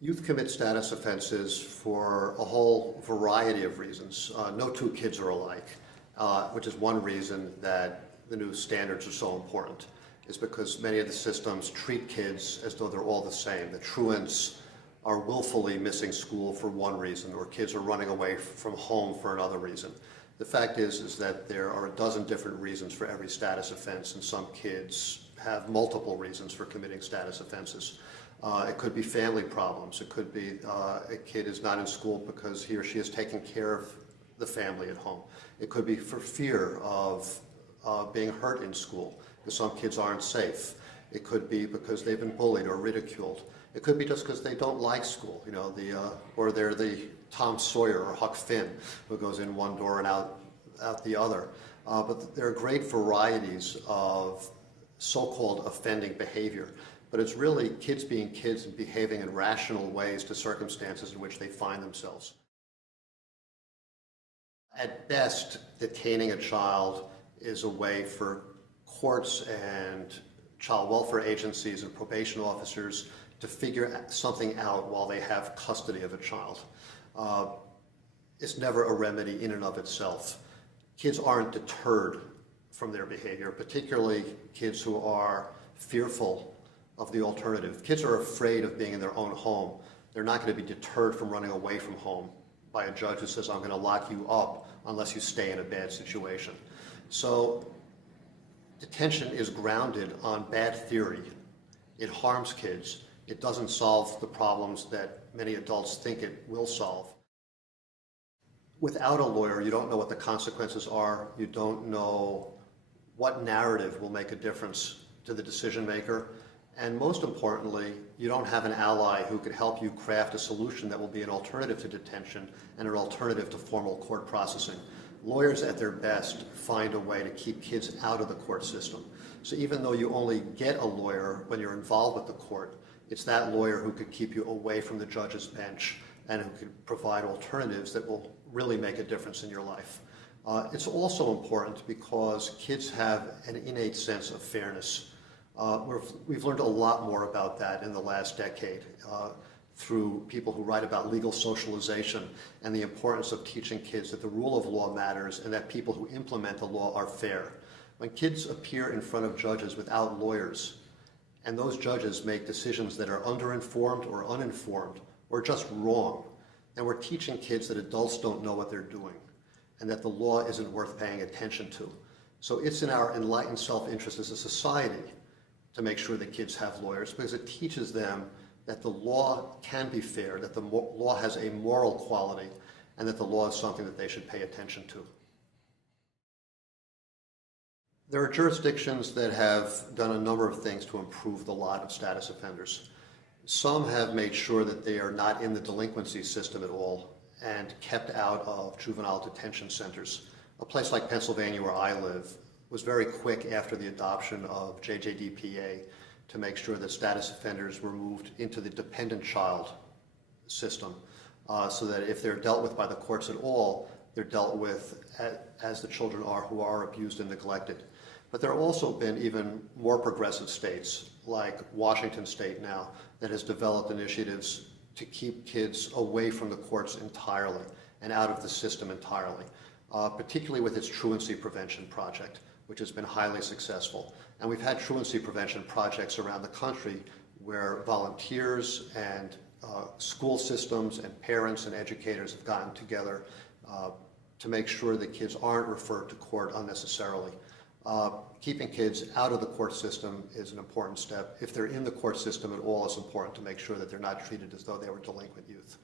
Youth commit status offenses for a whole variety of reasons. No two kids are alike, which is one reason that the new standards are so important, is because many of the systems treat kids as though they're all the same. The truants are willfully missing school for one reason, or kids are running away from home for another reason. The fact is that there are a dozen different reasons for every status offense, and some kids have multiple reasons for committing status offenses. It could be family problems. It could be a kid is not in school because he or she is taking care of the family at home. It could be for fear of being hurt in school, because some kids aren't safe. It could be because they've been bullied or ridiculed. It could be just because they don't like school, or they're the Tom Sawyer or Huck Finn who goes in one door and out the other. But there are great varieties of so-called offending behavior. But it's really kids being kids and behaving in rational ways to circumstances in which they find themselves. At best, detaining a child is a way for courts and child welfare agencies and probation officers to figure something out while they have custody of a child. It's never a remedy in and of itself. Kids aren't deterred from their behavior, particularly kids who are fearful of the alternative. Kids are afraid of being in their own home. They're not going to be deterred from running away from home by a judge who says, I'm going to lock you up unless you stay in a bad situation. So detention is grounded on bad theory. It harms kids. It doesn't solve the problems that many adults think it will solve. Without a lawyer, you don't know what the consequences are. You don't know what narrative will make a difference to the decision maker. And most importantly, you don't have an ally who could help you craft a solution that will be an alternative to detention and an alternative to formal court processing. Lawyers at their best find a way to keep kids out of the court system. So even though you only get a lawyer when you're involved with the court, it's that lawyer who could keep you away from the judge's bench and who could provide alternatives that will really make a difference in your life. It's also important because kids have an innate sense of fairness. We've learned a lot more about that in the last decade through people who write about legal socialization and the importance of teaching kids that the rule of law matters and that people who implement the law are fair. When kids appear in front of judges without lawyers, and those judges make decisions that are underinformed or uninformed or just wrong, then we're teaching kids that adults don't know what they're doing and that the law isn't worth paying attention to. So it's in our enlightened self-interest as a society to make sure that kids have lawyers, because it teaches them that the law can be fair, that the law has a moral quality, and that the law is something that they should pay attention to. There are jurisdictions that have done a number of things to improve the lot of status offenders. Some have made sure that they are not in the delinquency system at all and kept out of juvenile detention centers. A place like Pennsylvania, where I live, was very quick after the adoption of JJDPA to make sure that status offenders were moved into the dependent child system so that if they're dealt with by the courts at all, they're dealt with as the children are who are abused and neglected. But there have also been even more progressive states, like Washington State now, that has developed initiatives to keep kids away from the courts entirely and out of the system entirely, particularly with its truancy prevention project, which has been highly successful. And we've had truancy prevention projects around the country where volunteers and school systems and parents and educators have gotten together to make sure that kids aren't referred to court unnecessarily. Keeping kids out of the court system is an important step. If they're in the court system at all, it's important to make sure that they're not treated as though they were delinquent youth.